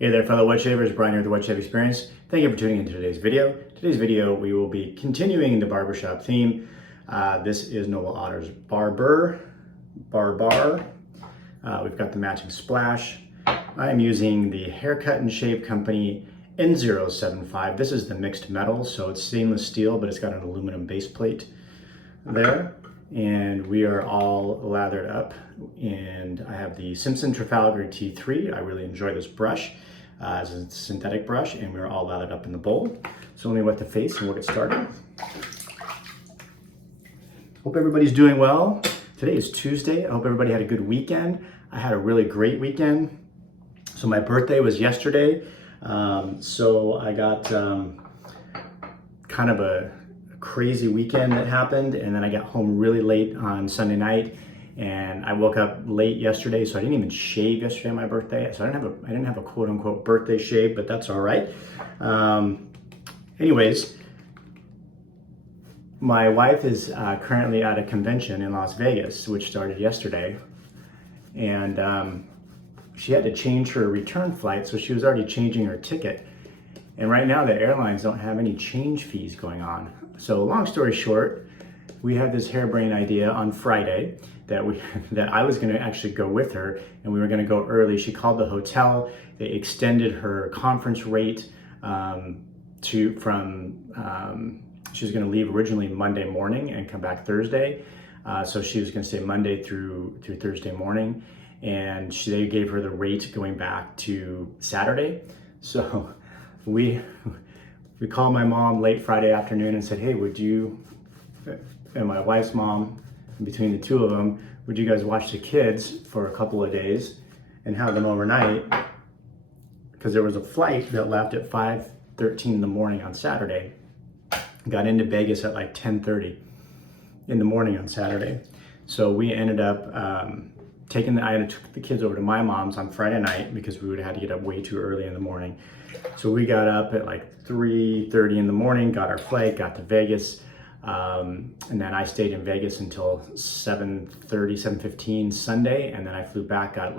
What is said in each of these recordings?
Hey there, fellow wood shavers. Brian here with the Wood Shave Experience. Thank you for tuning into today's video. Today's video, we will be continuing the barbershop theme. This is Noble Otter's Barrbarr. We've got the matching splash. I am using the Haircut and Shave Company P075. This is the mixed metal, so it's stainless steel, but it's got an aluminum base plate there. And we are all lathered up, and I have the Simpson Trafalgar T3. I really enjoy this brush as a synthetic brush, and we're all lathered up in the bowl. So let me wet the face and we'll get started. Hope everybody's doing well. Today is Tuesday. I hope everybody had a good weekend. I had a really great weekend. So my birthday was yesterday. So I got kind of a crazy weekend that happened, and then I got home really late on Sunday night, and I woke up late yesterday, so I didn't even shave yesterday on my birthday. So I didn't have a quote unquote birthday shave, but that's all right. Anyways, my wife is currently at a convention in Las Vegas, which started yesterday, and she had to change her return flight, so she was already changing her ticket. And right now the airlines don't have any change fees going on. So long story short, we had this harebrained idea on Friday that I was going to actually go with her, and we were going to go early. She called the hotel. They extended her conference rate she was going to leave originally Monday morning and come back Thursday. So she was going to stay Monday through Thursday morning, and they gave her the rate going back to Saturday. So we called my mom late Friday afternoon and said, hey, would you, and my wife's mom, between the two of them, would you guys watch the kids for a couple of days and have them overnight? Because there was a flight that left at 5:13 in the morning on Saturday. Got into Vegas at like 10:30 in the morning on Saturday. So we ended up I took the kids over to my mom's on Friday night because we would have had to get up way too early in the morning. So we got up at like 3:30 in the morning, got our flight, got to Vegas, and then I stayed in Vegas until 7:15 Sunday, and then I flew back, got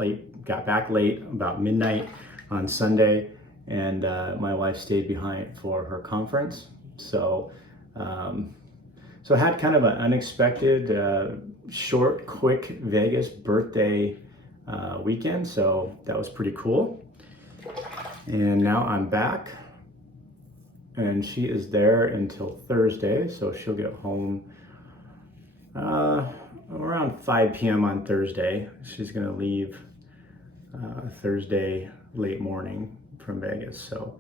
back late, about midnight on Sunday, and my wife stayed behind for her conference. So I had kind of an unexpected, short, quick Vegas birthday weekend, so that was pretty cool. And now I'm back, and she is there until Thursday, so she'll get home around 5 p.m. on Thursday. She's gonna leave Thursday late morning from Vegas. So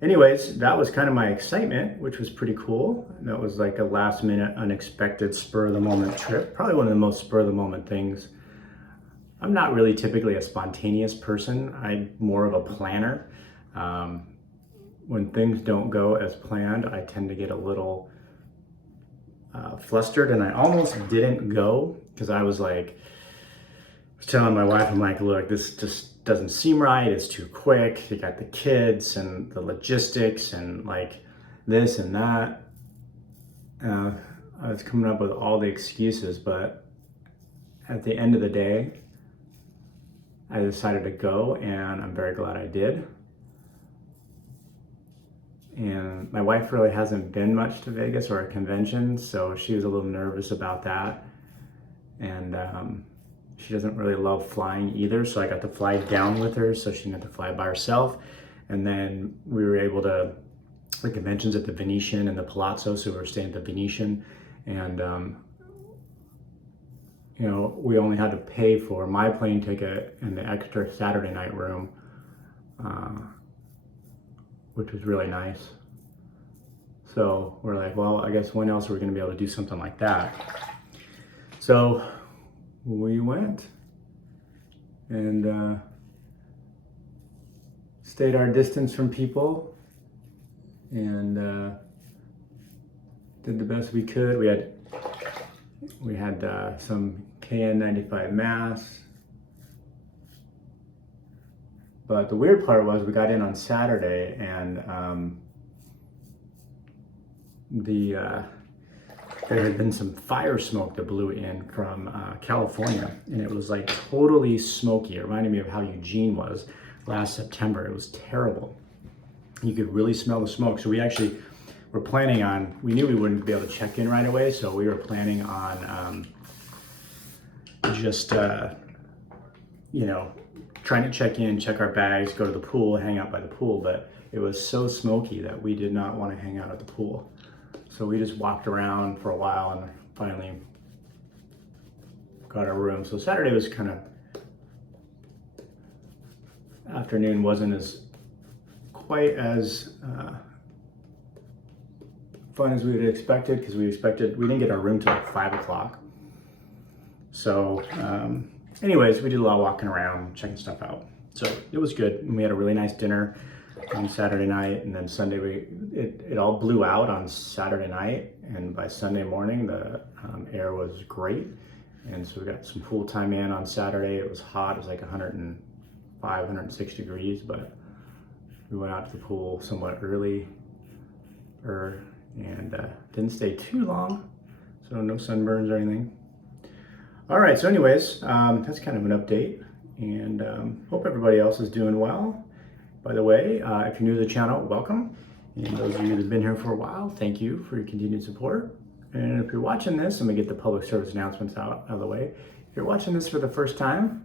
anyways, that was kind of my excitement, which was pretty cool. That was like a last minute, unexpected, spur of the moment trip. Probably one of the most spur of the moment things. I'm not really typically a spontaneous person. I'm more of a planner. When things don't go as planned, I tend to get a little flustered, and I almost didn't go because I was telling my wife, I'm like, look, this just doesn't seem right. It's too quick. You got the kids and the logistics and like this and that. I was coming up with all the excuses, but at the end of the day, I decided to go, and I'm very glad I did. And my wife really hasn't been much to Vegas or a convention, so she was a little nervous about that. And she doesn't really love flying either, so I got to fly down with her so she didn't have to fly by herself. And then we were able to, the conventions at the Venetian and the Palazzo, so we were staying at the Venetian, and you know, we only had to pay for my plane ticket and the extra Saturday night room, which was really nice. So we're like, well, I guess when else are we gonna be able to do something like that? So we went and stayed our distance from people, and did the best we could. We had some KN95 masks, but the weird part was we got in on Saturday, and there had been some fire smoke that blew in from California, and it was like totally smoky. It reminded me of how Eugene was. last September. It was terrible. You could really smell the smoke. So we actually were planning on, we knew we wouldn't be able to check in right away, so we were planning on just, you know, trying to check in, check our bags, go to the pool, hang out by the pool, but it was so smoky that we did not want to hang out at the pool. So we just walked around for a while and finally got our room. So Saturday was kind of, afternoon wasn't as quite as fun as we would have expected, because we didn't get our room till like 5 o'clock. So anyways, we did a lot of walking around, checking stuff out. So it was good. And we had a really nice dinner on Saturday night, and then Sunday it all blew out on Saturday night, and by Sunday morning the air was great, and so we got some pool time in on Saturday. It was hot. It was like 105, 106 degrees, but we went out to the pool somewhat early and didn't stay too long, so no sunburns or anything. All right, so anyways, that's kind of an update, and hope everybody else is doing well. By the way, if you're new to the channel, welcome. And those of you that have been here for a while, thank you for your continued support. And if you're watching this, I'm gonna get the public service announcements out of the way. If you're watching this for the first time,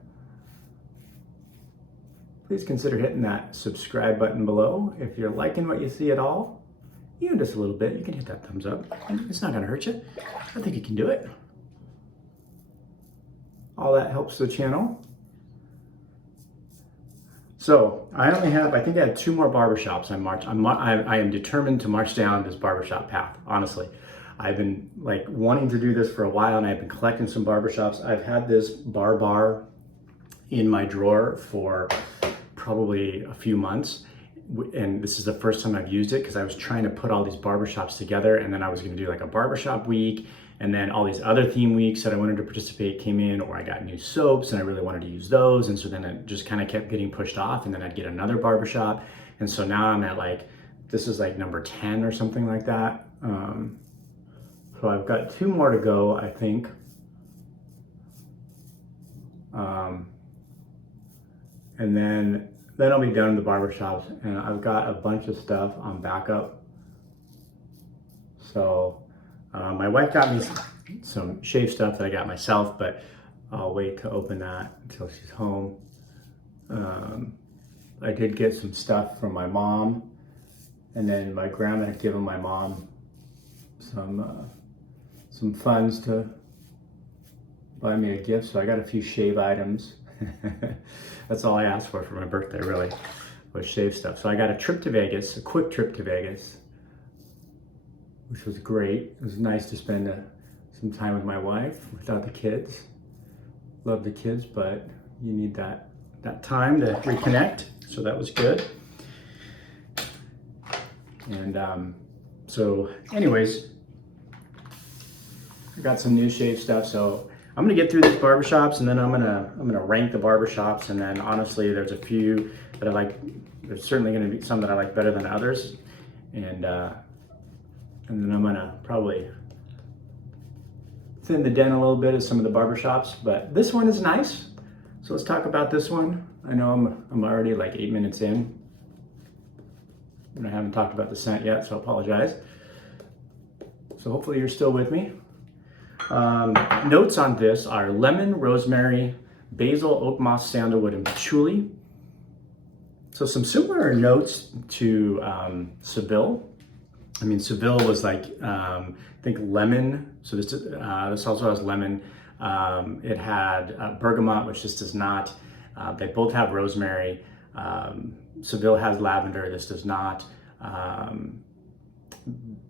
please consider hitting that subscribe button below. If you're liking what you see at all, even just a little bit, you can hit that thumbs up. It's not gonna hurt you. I think you can do it. All that helps the channel. So I think I have 2 more barbershops on March. I am determined to march down this barbershop path, honestly. I've been like wanting to do this for a while, and I've been collecting some barbershops. I've had this Barrbarr in my drawer for probably a few months, and this is the first time I've used it because I was trying to put all these barbershops together, and then I was going to do like a barbershop week, and then all these other theme weeks that I wanted to participate came in, or I got new soaps and I really wanted to use those, and so then it just kind of kept getting pushed off, and then I'd get another barbershop, and so now I'm at like, this is like number 10 or something like that. So I've got 2 more to go, I think. And then I'll be done with the barbershops, and I've got a bunch of stuff on backup. So my wife got me some shave stuff that I got myself, but I'll wait to open that until she's home. I did get some stuff from my mom, and then my grandma had given my mom some funds to buy me a gift, so I got a few shave items. That's all I asked for my birthday, really, was shave stuff. So I got a trip to Vegas, a quick trip to Vegas, which was great. It was nice to spend some time with my wife without the kids. Love the kids, but you need that time to reconnect, so that was good. And so anyways, I got some new shave stuff, so I'm gonna get through these barbershops, and then I'm gonna rank the barbershops, and then honestly, there's a few that I like. There's certainly gonna be some that I like better than others, and then I'm gonna probably thin the den a little bit at some of the barbershops, but this one is nice. So let's talk about this one. I know I'm already like 8 minutes in, and I haven't talked about the scent yet, so I apologize. So hopefully you're still with me. Notes on this are lemon, rosemary, basil, oak moss, sandalwood, and patchouli. So some similar notes to Seville. I mean, Seville was like, I think lemon. So this also has lemon. It had bergamot, which this does not. They both have rosemary. Seville has lavender. This does not.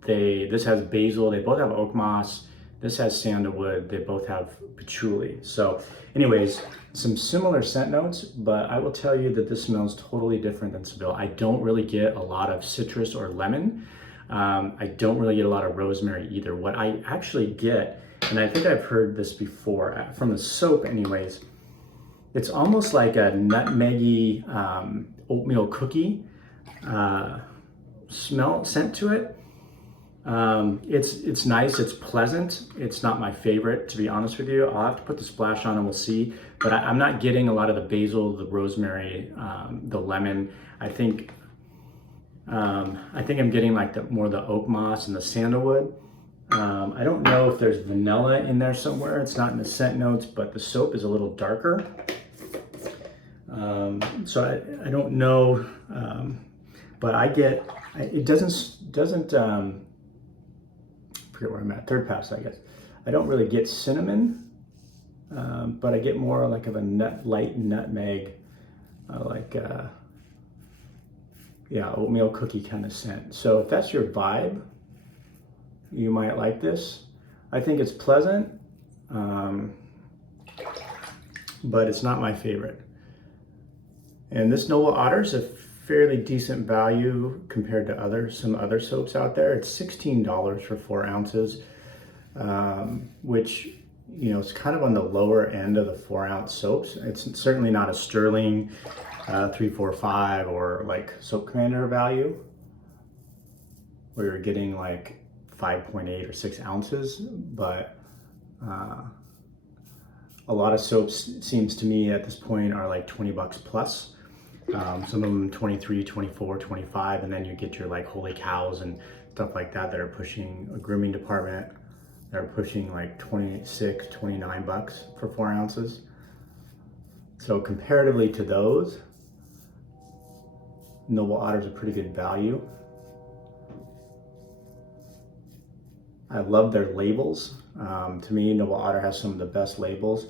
This has basil. They both have oak moss. This has sandalwood. They both have patchouli. So anyways, some similar scent notes, but I will tell you that this smells totally different than Seville. I don't really get a lot of citrus or lemon. I don't really get a lot of rosemary either. What I actually get, and I think I've heard this before, from the soap anyways, it's almost like a nutmeggy oatmeal cookie scent to it. It's nice, it's pleasant. It's not my favorite, to be honest with you. I'll have to put the splash on and we'll see. But I'm not getting a lot of the basil, the rosemary, the lemon. I think I'm getting like more the oak moss and the sandalwood. I don't know if there's vanilla in there somewhere. It's not in the scent notes, but the soap is a little darker. So I don't know, but it doesn't forget where I'm at, third pass, I guess. I don't really get cinnamon, but I get more like of a light nutmeg, oatmeal cookie kind of scent. So if that's your vibe, you might like this. I think it's pleasant, but it's not my favorite. And this Noble Otter is a fairly decent value compared to some other soaps out there. It's $16 for 4 ounces, which, you know, it's kind of on the lower end of the 4-ounce soaps. It's certainly not a sterling 345 or like Soap Commander value, where you're getting like 5.8 or 6 ounces, but a lot of soaps, seems to me at this point, are like 20 bucks plus. Some of them 23, 24, 25, and then you get your like Holy Cows and stuff like that that are pushing a grooming department. They're pushing like 26, 29 bucks for 4 ounces. So comparatively to those, Noble Otter's a pretty good value. I love their labels. To me, Noble Otter has some of the best labels.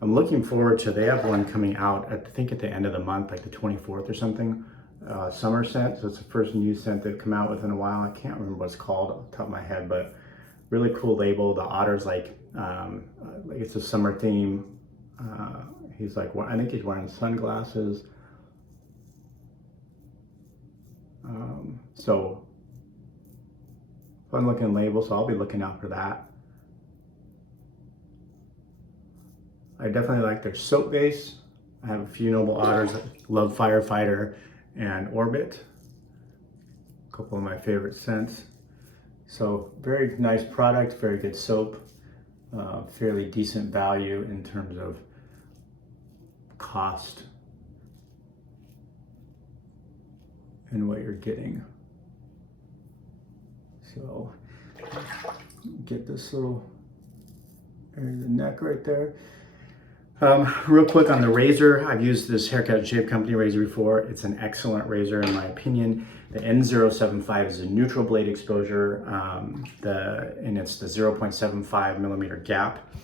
I'm looking forward to, they have one coming out, I think at the end of the month, like the 24th or something, summer scent. So it's the first new scent they've come out with in a while. I can't remember what it's called off the top of my head, but really cool label. The Otter's like it's a summer theme. He's like, I think he's wearing sunglasses. So fun looking label, so I'll be looking out for that. I definitely like their soap base. I have a few Noble Otters. Love Firefighter and Orbit. A couple of my favorite scents. So very nice product, very good soap. Fairly decent value in terms of cost and what you're getting. So get this little area of the neck right there. Real quick on the razor, I've used this Haircut and Shave Company razor before. It's an excellent razor in my opinion. The N075 is a neutral blade exposure, and it's the 0.75 millimeter gap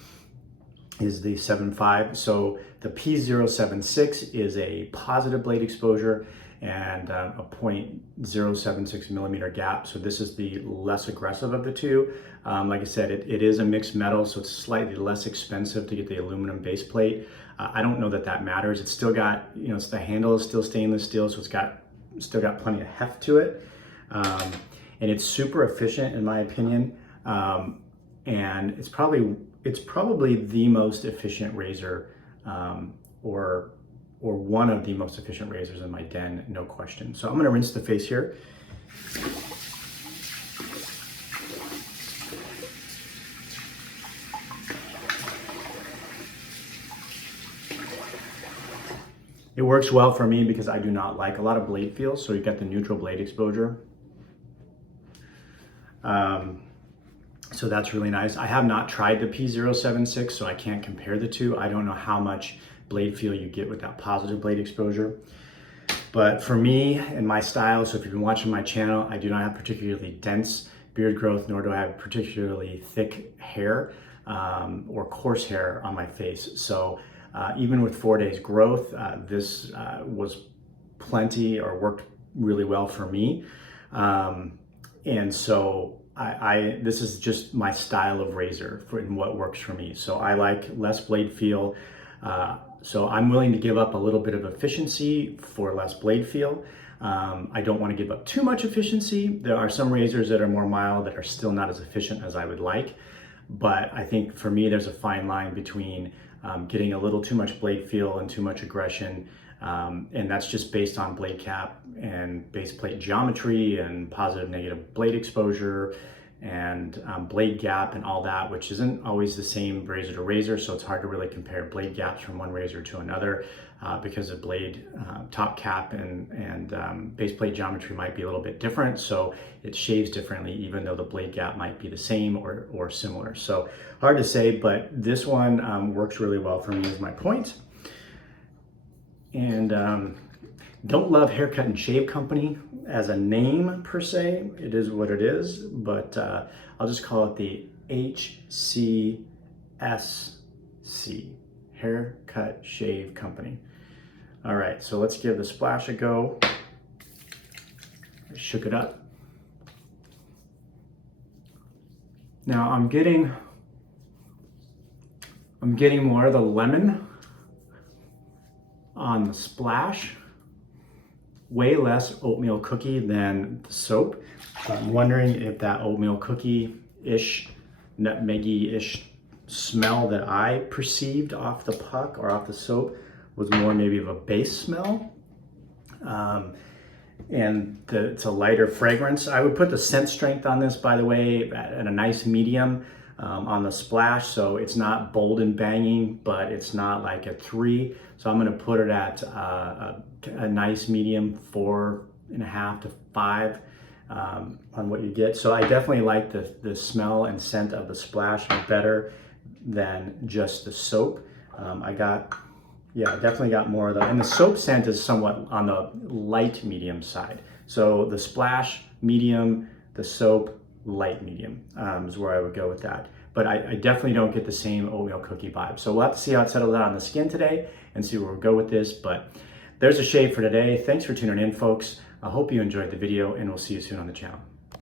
is the 7.5. So the P076 is a positive blade exposure and a 0.076 millimeter gap. So this is the less aggressive of the two. Like I said, it is a mixed metal, so it's slightly less expensive to get the aluminum base plate. I don't know that that matters. It's still got, you know, the handle is still stainless steel, so it's still got plenty of heft to it. And it's super efficient in my opinion. And it's probably the most efficient razor, or one of the most efficient razors in my den, no question. So I'm gonna rinse the face here. It works well for me because I do not like a lot of blade feel, so you get the neutral blade exposure. So that's really nice. I have not tried the P076, so I can't compare the two. I don't know how much blade feel you get with that positive blade exposure. But for me and my style, so if you've been watching my channel, I do not have particularly dense beard growth, nor do I have particularly thick hair or coarse hair on my face. So even with 4 days growth, this was plenty or worked really well for me. And so this is just my style of razor and what works for me. So I like less blade feel. So I'm willing to give up a little bit of efficiency for less blade feel. I don't want to give up too much efficiency. There are some razors that are more mild that are still not as efficient as I would like. But I think for me, there's a fine line between getting a little too much blade feel and too much aggression. And that's just based on blade cap and base plate geometry and positive negative blade exposure and blade gap and all that, which isn't always the same razor to razor, so it's hard to really compare blade gaps from one razor to another because the blade top cap and base plate geometry might be a little bit different, so it shaves differently even though the blade gap might be the same or similar. So hard to say, but this one works really well for me is my point. And don't love Haircut and Shave Company as a name per se. It is what it is, but I'll just call it the HCSC, Haircut Shave Company. All right, so let's give the splash a go. I shook it up. Now I'm getting more of the lemon on the splash, way less oatmeal cookie than the soap. I'm wondering if that oatmeal cookie-ish, nutmeggy-ish smell that I perceived off the puck or off the soap was more maybe of a base smell. It's a lighter fragrance. I would put the scent strength on this, by the way, at a nice medium on the splash. So it's not bold and banging, but it's not like a 3. So I'm gonna put it at a nice medium, 4.5 to 5 on what you get. So I definitely like the smell and scent of the splash better than just the soap. I definitely got more of the, and the soap scent is somewhat on the light medium side. So the splash medium, the soap light medium is where I would go with that. But I definitely don't get the same oatmeal cookie vibe. So we'll have to see how it settles out on the skin today and see where we'll go with this. But there's a shave for today. Thanks for tuning in, folks. I hope you enjoyed the video, and we'll see you soon on the channel.